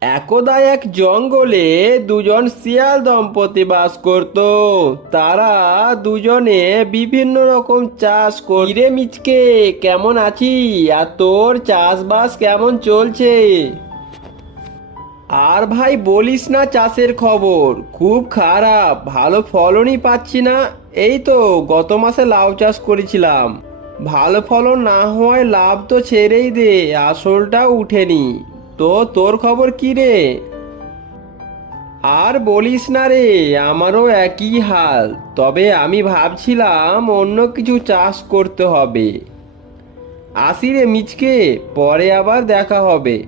একদা এক জঙ্গলে দুজন শিয়াল দম্পতি বাস করত। তারা দুজনে বিভিন্ন রকম চাষ করে মিচকে, কেমন আছি? আর তোর চাষবাস কেমন চলছে? আর ভাই বলিস না চাষের খবর। খুব খারাপ, ভালো ফলনই পাচ্ছি না। এই তো, গত মাসে লাউ চাষ করেছিলাম। ভালো ফলন না হওয়ায় লাভ তো ছেড়েই দে, আসলটা উঠেনি। তো তোর খবর কি রে? আর বলিস না রে, আমারও একই হাল। তবে আমি ভাবছিলাম অন্য কিছু চাষ করতে হবে। আসি রে মিচকে, পরে আবার দেখা হবে।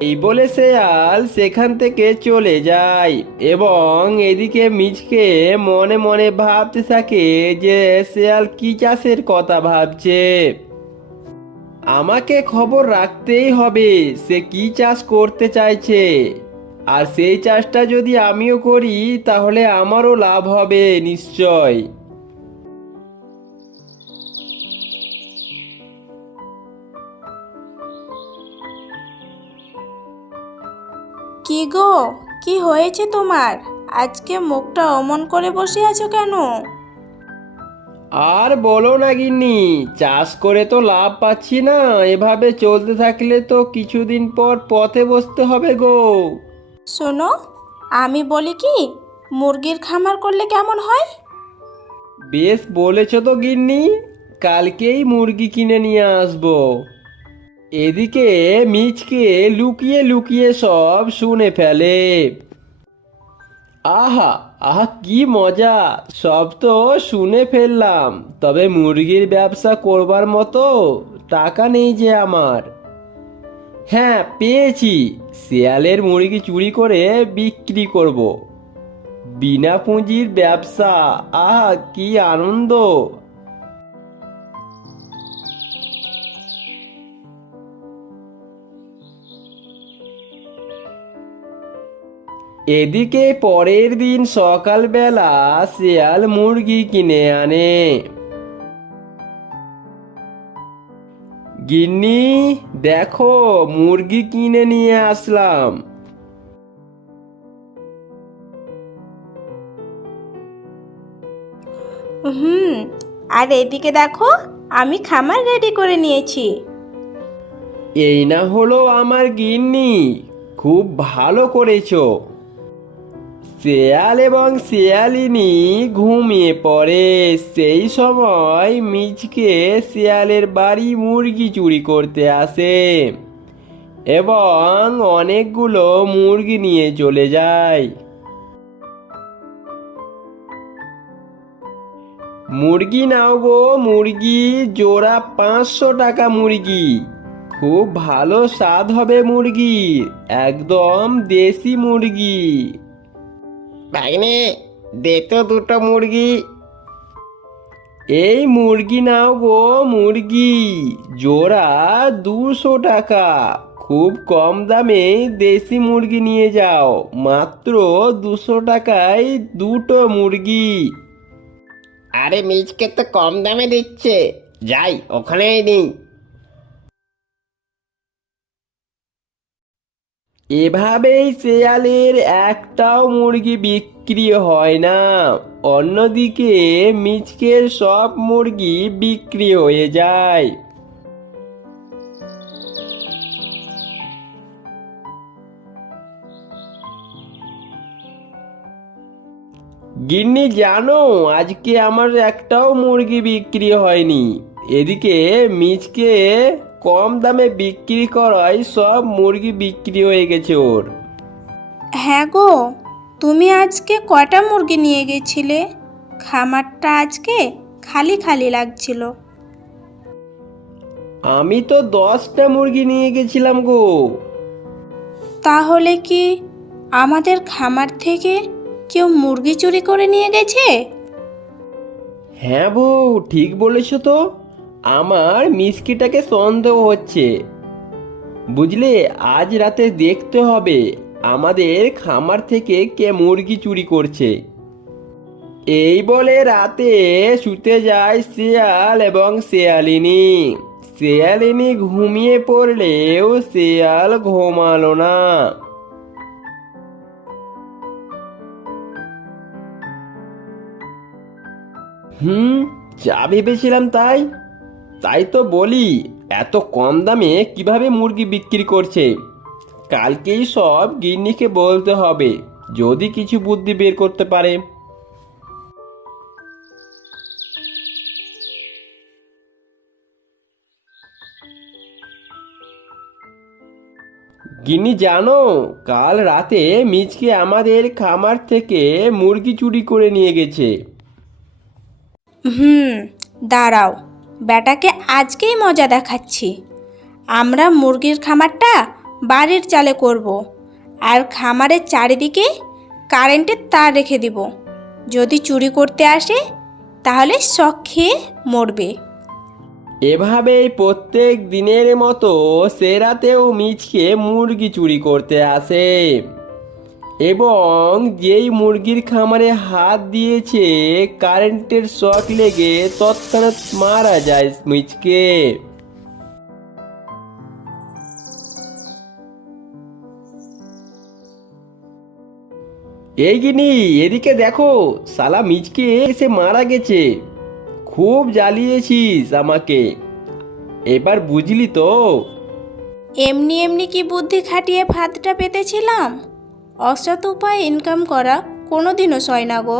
এই বলে শেয়াল সেখান থেকে চলে যায় এবং এদিকে মিচকে মনে মনে ভাবতে থাকে যে শেয়াল কি চাষের কথা ভাবছে। আমাকে খবর রাখতেই হবে সে কি চাষ করতে চাইছে। আর সেই চাষটা যদি আমিও করি, তাহলে আমারও লাভ হবে নিশ্চয়। কি গো? কি হয়েছে তোমার? আজকে মুখটা অমন করে বসে আছো কেন? আর বলো না গিন্নি চাষ করে তো লাভ পাচ্ছি না এভাবে চলতে থাকলে তো কিছুদিন পর পথে বসতে হবে গো। শোনো আমি বলি কি মুরগির খামার করলে কেমন হয়? বেশ বলেছ তো গিন্নি কালকেই মুরগি কিনে নিয়ে আসব। এদিকে মিচকে লুকিয়ে লুকিয়ে সব শুনে ফেলে। আহা আহা, কি মজা। সব তো শুনে ফেললাম। তবে মুরগির ব্যবসা করবার মতো টাকা নেই যে আমার। হ্যাঁ পেয়েছি। শিয়ালের মুরগি চুরি করে বিক্রি করব। বিনা পুঁজির ব্যবসা। আহা, কি আনন্দ। এদিকে পরের দিন সকালবেলা শিয়াল মুরগি কিনে আনে। গিন্নি দেখো মুরগি কিনে নিয়ে আসলাম। হুম আর এদিকে দেখো আমি খামার রেডি করে নিয়েছি। এই না হলো আমার গিন্নি খুব ভালো করেছ। শেয়াল এবং শেয়ালিনী ঘুমিয়ে পড়ে। সেই সময় মিচকে শেয়ালের বাড়ি মুরগি চুরি করতে আসে এবং অনেকগুলো মুরগি নিয়ে চলে যায়। মুরগি নাও গো মুরগি, জোড়া পাঁচশো টাকা মুরগি। খুব ভালো স্বাদ হবে মুরগির, একদম দেশি মুরগি। ভাগ্নে, দে তো দুটো মুরগি। এই মুরগি নাও গো, মুরগি। জোড়া দুশো টাকা। খুব কম দামে দেশি মুরগি নিয়ে যাও। মাত্র দুশো টাকায় দুটো মুরগি। আরে মিজকে তো কম দামে দিচ্ছে। যাই, ওখানেই নিই। এভাবেই শেয়ালের একটাও মুরগি বিক্রি হয় না। অন্যদিকে মিচকের সব মুরগি বিক্রি হয়ে যায়। গিন্নি, জানো, আজকে আমার একটাও মুরগি বিক্রি হয়নি। এদিকে মিচকে কম দামে বিক্রি করায় সব মুরগি বিক্রি হয়ে গেছে ওর। হ্যাঁ গো তুমি আজকে কটা মুরগি নিয়ে গেছিলে? খামারটা আজকে খালি খালি লাগছিল। আমি তো দশটা মুরগি নিয়ে গেছিলাম গো। তাহলে কি আমাদের খামার থেকে কেউ মুরগি চুরি করে নিয়ে গেছে? হ্যাঁ বউ ঠিক বলেছ তো। আমার মিসকিটাকে সন্দেহ হচ্ছে। বুঝলে, আজ রাতে দেখতে হবে আমাদের খামার থেকে কে মুরগি চুরি করছে। এই বলে রাতে শুতে যায় শেয়াল এবং শেয়ালিনী। শেয়ালিনী ঘুমিয়ে পড়লেও শেয়াল ঘুমালো না। হুম যা ভেবেছিলাম তাই। তাই তো বলি, এত কম দামে কীভাবে মুরগি বিক্রি করছে? কালকেই সব গিন্নিকে বলতে হবে, যদি কিছু বুদ্ধি বের করতে পারে। গিন্নি, জানো, কাল রাতে মিচকে আমাদের খামার থেকে মুরগি চুরি করে নিয়ে গেছে। হুম, দাঁড়াও। বেটাকে আজকেই মজা দেখাচ্ছি। আমরা মুরগির খামারটা বাড়ির চালে করব। আর খামারের চারিদিকে কারেন্টের তার রেখে দিব। যদি চুরি করতে আসে, তাহলে শখ খেয়ে মরবে। এভাবেই প্রত্যেক দিনের মতো সেরাতেও মিচকে মুরগি চুরি করতে আসে। এবং যেই মুরগির খামারে হাত দিয়েছে, কারেন্টের শক লেগে তৎক্ষণাৎ মারা যায় মিচকে এই গিনি এদিকে দেখো সালা মিচকে এসে মারা গেছে। খুব জ্বালিয়েছিস আমাকে। এবার বুঝলি তো? এমনি এমনি কি বুদ্ধি খাটিয়ে ভাতটা পেতেছিলাম? অসৎ উপায়ে ইনকাম করা কোনোদিনও সয় না গো।